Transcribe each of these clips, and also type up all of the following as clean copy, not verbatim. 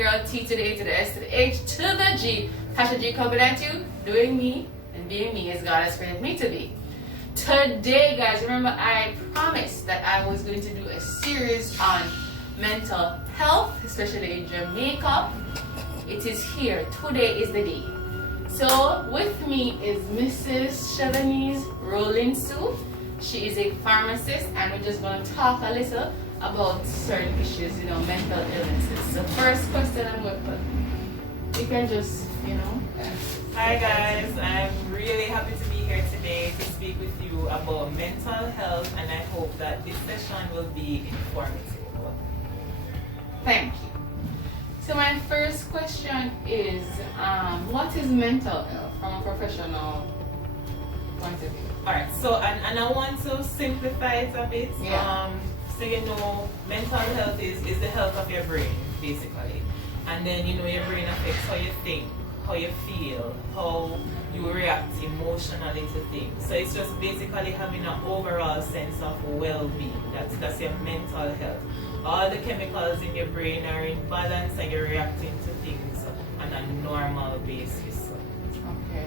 girl, T to the A to the S to the H to the G. Tasha G coming at you, doing me and being me as God has created me to be. Today, guys, remember I promised that I was going to do a series on mental health, especially in Jamaica. It is here. Today is the day. So with me is Mrs. Chevenise Rolling Sue. She is a pharmacist, and we're just going to talk a little about certain issues, mental illnesses. So first question I'm going to put, you can just, Hi guys, I'm really happy to be here today to speak with you about mental health, and I hope that this session will be informative. Thank you. So my first question is, what is mental health from a professional point of view? Alright, so and I want to simplify it a bit. Yeah. So mental health is the health of your brain, basically. And then your brain affects how you think, how you feel, how you react emotionally to things. So it's just basically having an overall sense of well-being. That's your mental health. All the chemicals in your brain are in balance and you're reacting to things on a normal basis. Okay.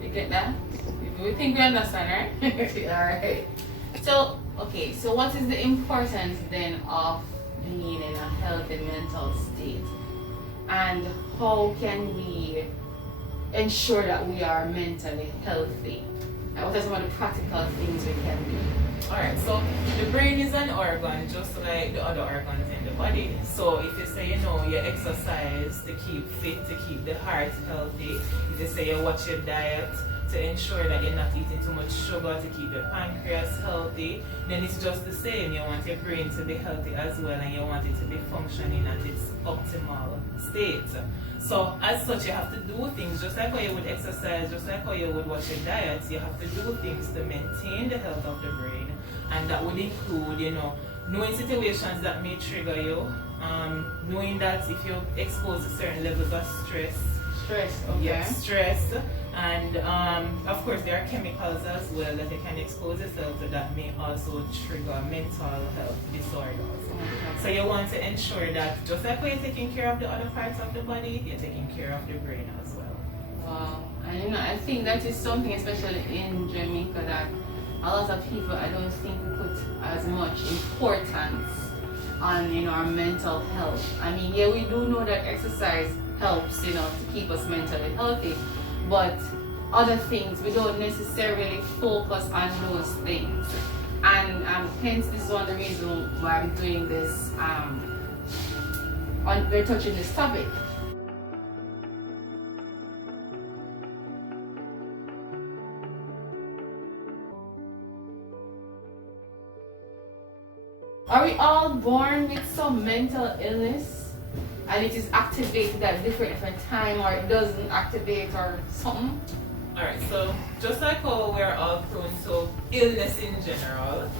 You get that? We think we understand, right? Alright. So what is the importance then of being in a healthy mental state? And how can we ensure that we are mentally healthy? And what are some of the practical things we can do? Alright, so the brain is an organ just like the other organs in the body. So if you say, you exercise to keep fit, to keep the heart healthy, if you say you watch your diet to ensure that you're not eating too much sugar to keep your pancreas healthy, then it's just the same. You want your brain to be healthy as well, and you want it to be functioning at its optimal state. So as such, you have to do things just like how you would exercise, just like how you would watch your diet. You have to do things to maintain the health of the brain, and that would include, knowing situations that may trigger you, knowing that if you're exposed to certain levels of stress, okay. Yeah, stress, and of course there are chemicals as well that you can expose yourself to that may also trigger mental health disorders. Okay. So you want to ensure that just like when you're taking care of the other parts of the body, you're taking care of the brain as well. Wow. And I think that is something, especially in Jamaica, that a lot of people, I don't think, put as much importance on our mental health. I mean, yeah, we do know that exercise helps to keep us mentally healthy, but other things we don't necessarily focus on those things, and hence this is one of the reasons why I'm doing this, we're touching this topic. Are we all born with some mental illness, and it is activated at different time, or it doesn't activate or something? Alright, so just like how we're all prone to illness in general,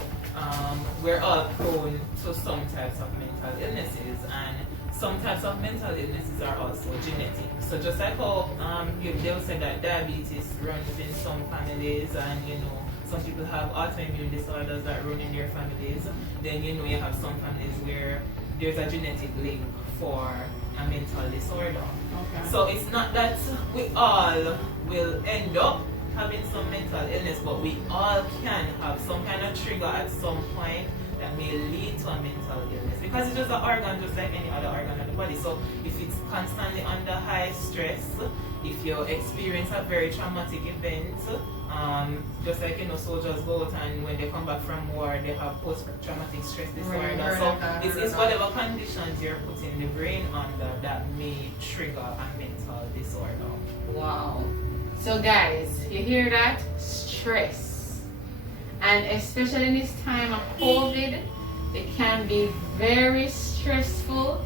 we're all prone to some types of mental illnesses, and some types of mental illnesses are also genetic. So just like how they'll say that diabetes runs in some families, and some people have autoimmune disorders that run in their families, then you have some families where there's a genetic link for a mental disorder. Okay. So it's not that we all will end up having some mental illness, but we all can have some kind of trigger at some point that may lead to a mental illness, because it's just an organ just like any other organ of the body. So if it's constantly under high stress, if you experience a very traumatic event, just like soldiers go out and when they come back from war they have post-traumatic stress disorder. So it's whatever conditions you're putting the brain under that may trigger a mental disorder. Wow. So guys, you hear that? Stress. And especially in this time of COVID, it can be very stressful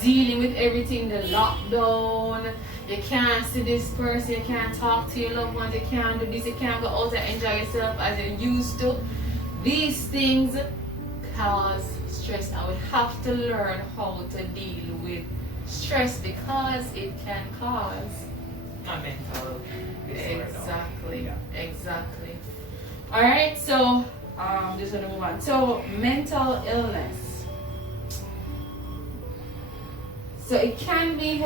dealing with everything, the lockdown. You can't see this person, you can't talk to your loved ones, you can't do this, you can't go out and enjoy yourself as you used to. These things cause stress, and we have to learn how to deal with stress, because it can cause A mental disorder. Exactly. Yeah. Exactly. Alright, so just gonna move on. So mental illness. So it can be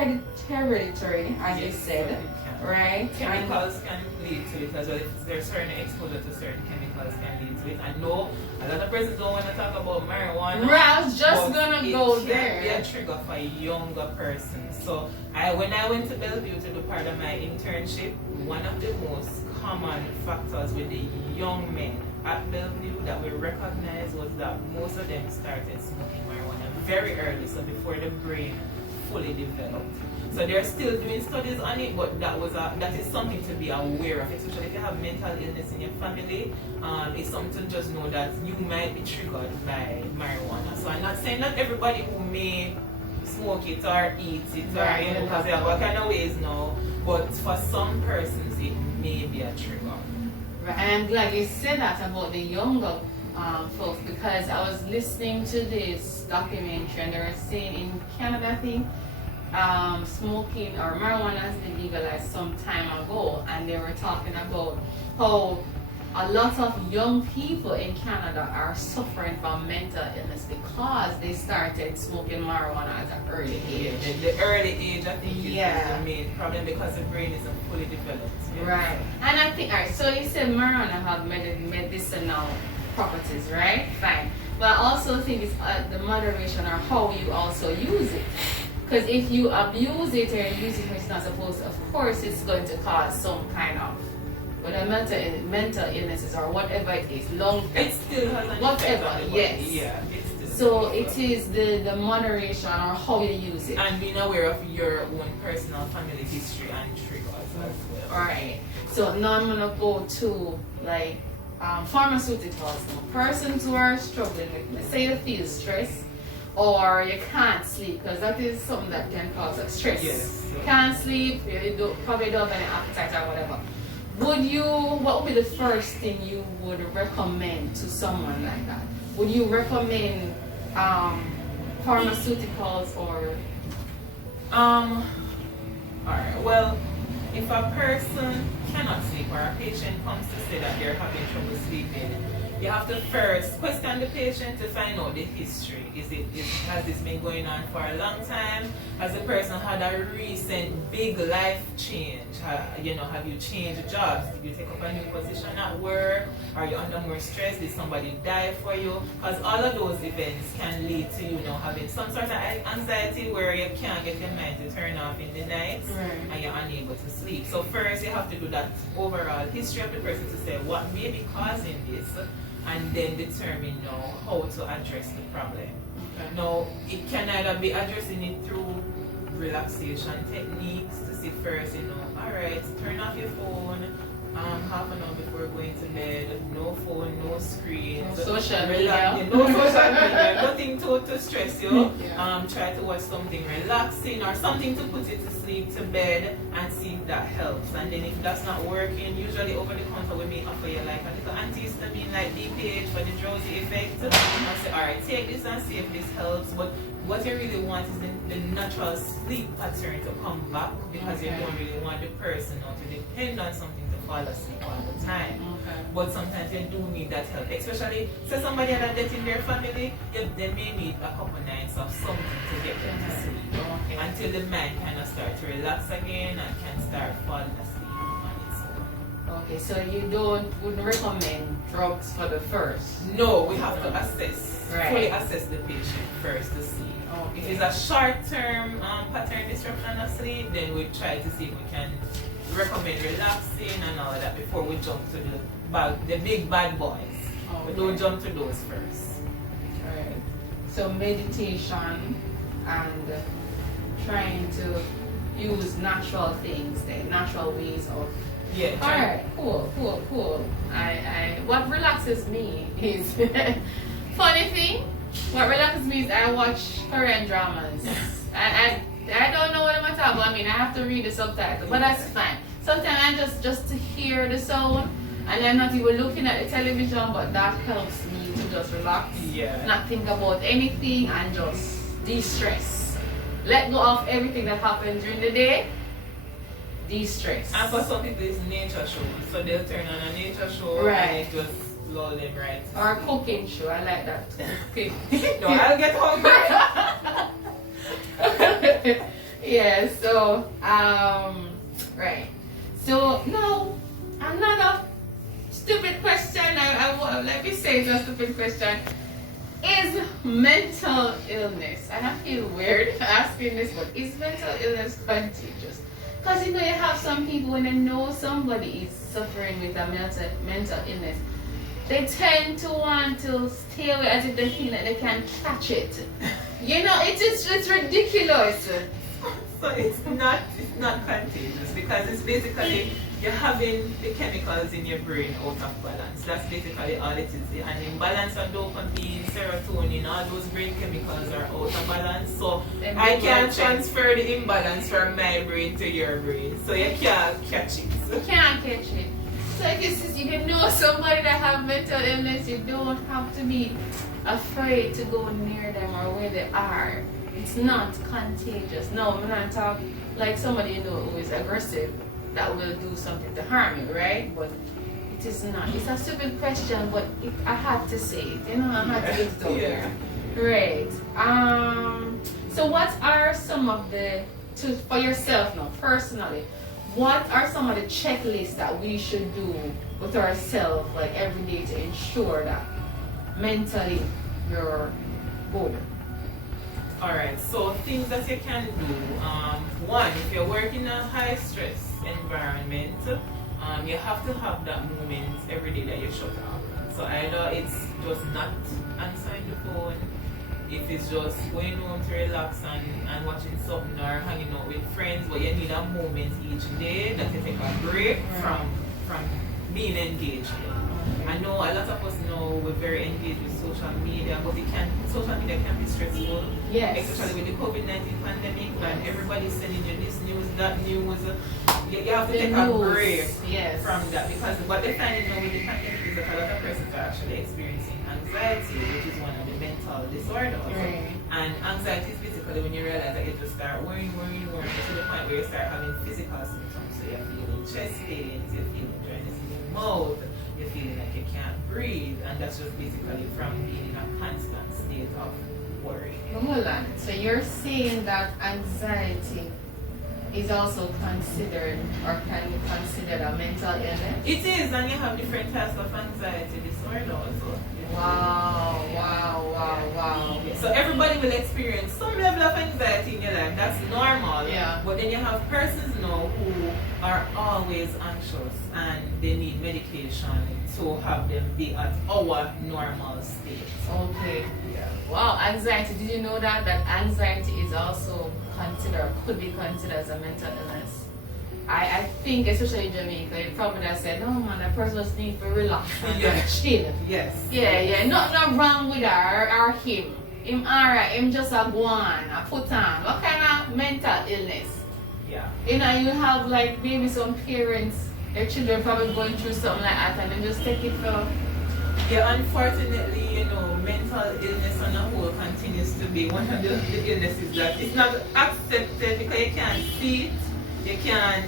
hereditary, as you said, right? Chemicals can lead to it as well. If there's certain exposure to certain chemicals can lead to it. I know a lot of persons don't want to talk about marijuana. Right, I was just gonna go there. It can be a trigger for a younger person. So when I went to Bellevue to do part of my internship, one of the most common factors with the young men at Bellevue that we recognized was that most of them started smoking marijuana very early, so before the brain fully developed. So they're still doing studies on it, but that is something to be aware of, especially if you have mental illness in your family. It's something to just know that you might be triggered by marijuana. So I'm not saying that everybody who may smoke it or eat it or because they have all kind of ways now, but for some persons it may be a trigger. Right, and I'm glad you said that about the younger folks, because I was listening to this documentary and they were saying in Canada, I think, smoking or marijuana has been legalized some time ago, and they were talking about how a lot of young people in Canada are suffering from mental illness because they started smoking marijuana at an early age. The early age, I think, is the main problem because the brain isn't fully developed. Yes. Right. And I think, alright, so you said marijuana have medicinal properties, right? Fine. But I also think it's the moderation or how you also use it. Because if you abuse it or use it when it's not supposed to, of course it's going to cause some kind of, whether mental illnesses or whatever it is, it still has an whatever, effect on the yes. body. Yeah, so it is the moderation or how you use it. And being aware of your own personal family history and triggers as well. Alright. So now I'm gonna go to like pharmaceuticals. Persons who are struggling with, let's say you feel stress or you can't sleep, because that is something that can cause stress. Yes. Can't sleep, you probably don't have any appetite or whatever. What would be the first thing you would recommend to someone like that? Would you recommend pharmaceuticals or? Alright, well, if a person cannot sleep or a patient comes to say that they're having trouble sleeping, you have to first question the patient to find out the history. Has this been going on for a long time? Has the person had a recent big life change? Have you changed jobs? Did you take up a new position at work? Are you under more stress? Did somebody die for you? Because all of those events can lead to you having some sort of anxiety where you can't get your mind to turn off in the night and you're unable to sleep. So first you have to do that overall history of the person to say what may be causing this, and then determine how to address the problem. Okay. Now, it can either be addressing it through relaxation techniques to see first, alright, turn off your phone half an hour before going to bed, no phone, no screens, no social media, nothing to stress you. Yeah. Try to watch something relaxing or something to put you to sleep, to bed, and see if that helps. And then if that's not working, usually over the counter we may offer you like a little antihistamine like DPH for the drowsy effect. And say, alright, take this and see if this helps. But what you really want is the natural sleep pattern to come back, because you don't really want the person to depend on something to fall asleep all the time. Okay. But sometimes you do need that help, especially say somebody had a death in their family, they may need a couple nights of something to get them to sleep until the mind kind of start to relax again and can start falling asleep on its own. Okay, so you wouldn't recommend drugs for the first? No, we have to fully assess the patient first to see. If it's a short-term pattern disruption of sleep, then we try to see if we can recommend relaxing and all of that before we jump to the big bad boys. We don't jump to those first. Alright. So meditation and trying to use natural things, the natural ways of. Yeah. Alright, cool. What relaxes me is funny thing. What relaxes me is I watch Korean dramas. I don't know what I'm talking about. I mean, I have to read the subtitles, but that's fine. Sometimes I just to hear the sound, and I'm not even looking at the television, but that helps me to just relax, not think about anything, and just de-stress. Let go of everything that happened during the day. De-stress. And for some people, it's nature shows, so they'll turn on a nature show and it just lull them right. Or a cooking show, I like that too. No, I'll get hungry. Yeah, so right. So now another stupid question. Let me say it's a stupid question. Is mental illness, and I feel weird asking this, but is mental illness contagious? Because you have some people, when they know somebody is suffering with a mental illness, they tend to want to stay away as if they feel that they can catch it. It's ridiculous. So it's not contagious because it's basically you're having the chemicals in your brain out of balance. That's basically all it is. An imbalance of dopamine, serotonin, all those brain chemicals are out of balance. So I can't transfer the imbalance from my brain to your brain. So you can't catch it. You can't catch it. So I guess if you know somebody that have mental illness, you don't have to be afraid to go near them or where they are. It's not contagious. No, I'm not talking like somebody who is aggressive that will do something to harm you, right? But it is not. It's a stupid question, but I had to say it. I had to get it out there. Right. So what are some of for yourself now, personally, what are some of the checklists that we should do with ourselves, like every day, to ensure that mentally you're good? Alright, so things that you can do. One, if you're working in a high stress environment, you have to have that moment every day that you shut off. So either it's just not answering the phone, if it's just going home to relax and watching something or hanging out with friends, but you need a moment each day that you take a break from being engaged. I know a lot of us know we're very engaged with social media, but social media can be stressful. Yes. Especially with the COVID-19 pandemic, and everybody's sending you this news, that news. You have to take a break from that, because what they find now with the pandemic is that a lot of persons are actually experiencing anxiety, which is one of the mental disorders. Right. And anxiety is basically when you realize that you just start worrying to the point where you start having physical symptoms. So you're feeling chest pains, you're feeling dryness in your mouth, you're feeling like you can't breathe, and that's just basically from being in a constant state of worry. Hold on. So you're saying that anxiety is also considered, or can be considered, a mental illness? It is, and you have different types of anxiety disorder also. Wow. So everybody will experience some level of anxiety in your life. That's normal. Yeah. But then you have persons now who are always anxious and they need medication to have them be at our normal state. Okay. Yeah. Wow, anxiety. Did you know that anxiety is also could be considered as a mental illness? I think, especially in Jamaica, you probably have said, no man, that person just needs to relax and chill. Yes. Yeah. Nothing wrong with her or him. Him alright, him just a go on, a put on. What kind of mental illness? Yeah. You have like maybe some parents, their children probably going through something like that, and they just take it for. Yeah, unfortunately, mental illness on a whole continues to be one of the illnesses that is not accepted because you can't see it. You can't,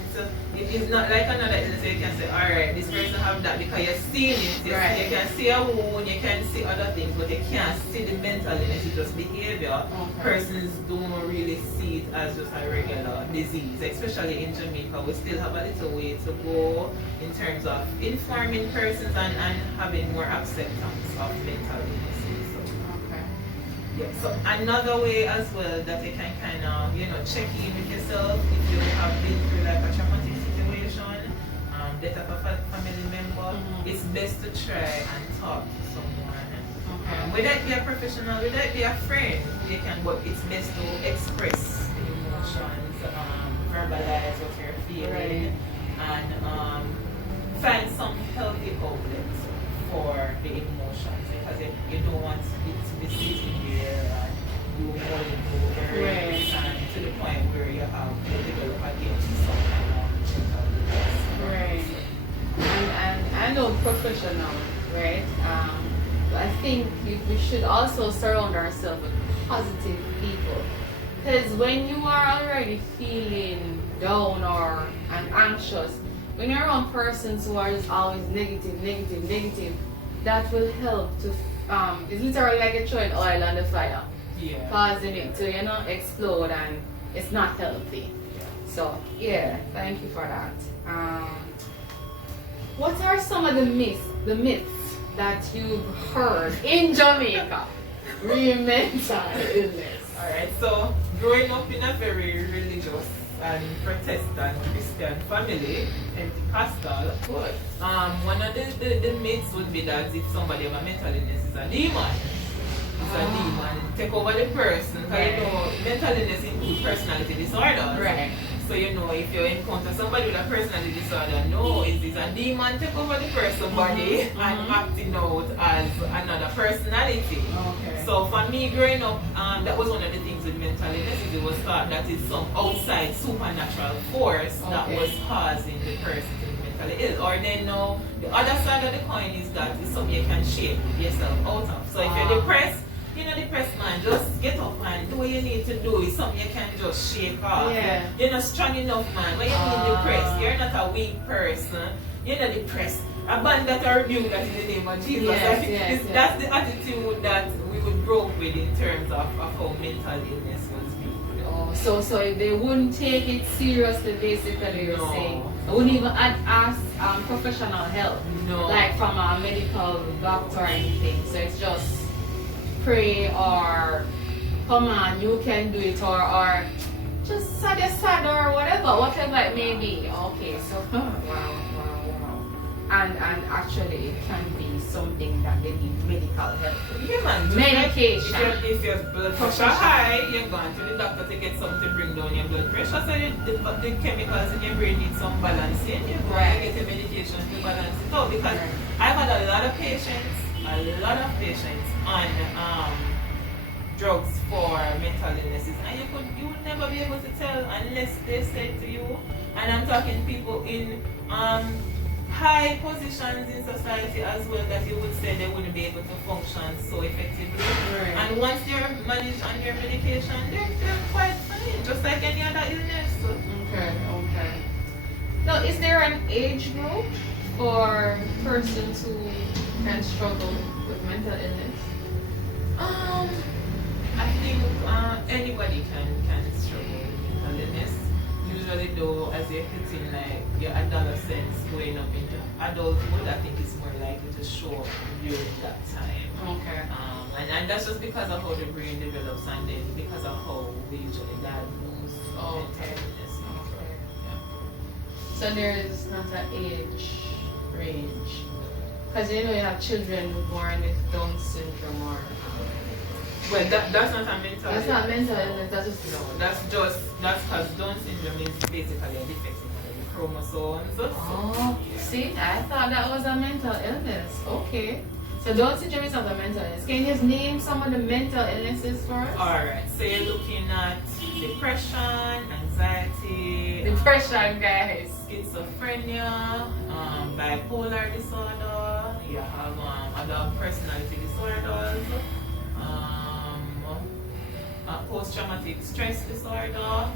it's not like another illness where you can say, alright, this person have that because you're seeing it. You can see a wound, you can see other things, but you can't see the mental illness, it's just behavior. Okay. Persons don't really see it as just a regular disease, especially in Jamaica. We still have a little way to go in terms of informing persons and having more acceptance of mental illnesses. Yeah. So another way as well that you can kind of, check in with yourself if you have been through like a traumatic situation, death of a family member, it's best to try and talk to someone. Whether it be a professional, whether it be a friend, but it's best to express the emotions, verbalize what you're feeling, and find some healthy outlets for the emotions, because you don't want it to be sitting there and you mulling over and to the point where you have to develop again some kind of mental illness. Right. And I know professional, right? But I think we should also surround ourselves with positive people, because when you are already feeling down and anxious, when you're around persons who are just always negative, that will help to, it's literally like you're throwing oil on the fire. Yeah. Causing it to, explode and it's not healthy. So yeah, thank you for that. What are some of the myths that you've heard in Jamaica re mental illness? Alright, so growing up in a very religious and Protestant Christian family, Pentecostal, one of the myths would be that if somebody have a mental illness is a demon. It's a demon take over the person. Because you know, mental illness includes personality disorders. Right. So you know, if you encounter somebody with a personality disorder, no, it is a demon take over the person's body and acting out as another personality. Okay. So for me growing up, that was one of the things with mental illness. It was thought that it's some outside supernatural force that was causing the person to be mentally ill. Or they know the other side of the coin is that it's something you can shape yourself out of. So if you're depressed, depressed man, just get up and do what you need to do. It's something you can just shake off. Yeah. You're not strong enough, man. When you're depressed, you're not a weak person. You're not depressed. Abandon that or rebuke that in the name of Jesus. That's the attitude that we would grow up with in terms of how mental illness was viewed. So if they wouldn't take it seriously, basically, you're saying, they wouldn't even ask professional help, like from a medical doctor or anything. So it's just pray or come on, you can do it, or just sad or whatever it may be. Okay, so wow. And actually it can be something that they need medical help with. Yeah, man. Medication. Like if your blood pressure high, you're going to the doctor to get something to bring down your blood pressure. So the chemicals in your brain need some balancing. You're going to get a medication to balance it out. Because I've had a lot of patients on drugs for mental illnesses, and you would never be able to tell unless they say to you. And I'm talking people in high positions in society as well, that you would say they wouldn't be able to function so effectively. And once they're managed on their medication, they're quite fine, just like any other illness. Okay. Now, is there an age group for persons who can struggle with mental illness? I think anybody can struggle with mental illness. Usually though, as you're hitting like your adolescence going up into adulthood, I think it's more likely to show up during that time. Okay. And that's just because of how the brain develops and then because of how we usually diagnose mental illness. So there is not an age range. Because you have children born with Down syndrome or... Well, that's not a mental illness. That's not mental illness, that's just... No, that's because Down syndrome is basically a defect in the chromosomes. See, I thought that was a mental illness. Okay. So Down syndrome is not a mental illness. Can you just name some of the mental illnesses for us? Alright, so you're looking at depression, anxiety... Depression, guys. Schizophrenia, bipolar disorder, you have other personality disorders, post-traumatic stress disorder.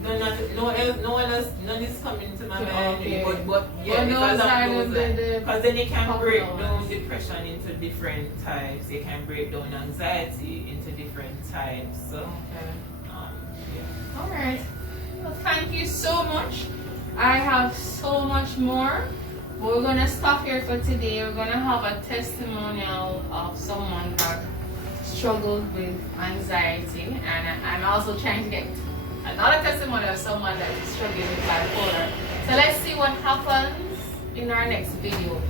None is coming to my mind. But yeah, because then you can break down depression into different types. You can break down anxiety into different types. So, Alright. Well, thank you so much. I have so much more. We're going to stop here for today. We're going to have a testimonial of someone that struggled with anxiety. And I'm also trying to get another testimonial of someone that is struggling with bipolar. So let's see what happens in our next video.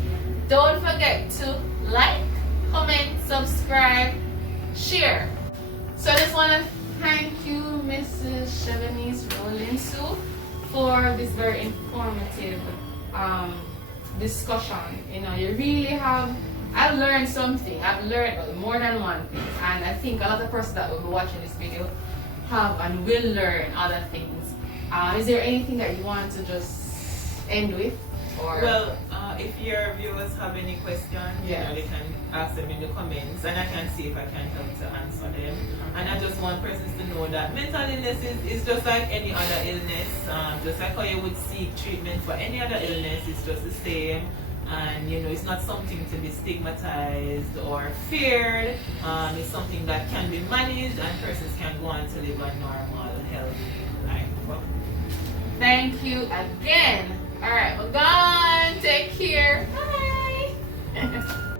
Don't forget to like, comment, subscribe, share. So I just want to thank you, Mrs. Chevenise Rollinsu, for this very informative discussion. You really have, I've learned something. I've learned more than one thing. And I think a lot of persons that will be watching this video have and will learn other things. Is there anything that you want to just end with? Or? Well, if your viewers have any questions, they can ask them in the comments and I can see if I can help to answer them. And I just want persons to know that mental illness is just like any other illness. Just like how you would seek treatment for any other illness, it's just the same. And you know, it's not something to be stigmatized or feared. It's something that can be managed, and persons can go on to live a normal, healthy life. Thank you again. All right, we're gone. Take care. Bye.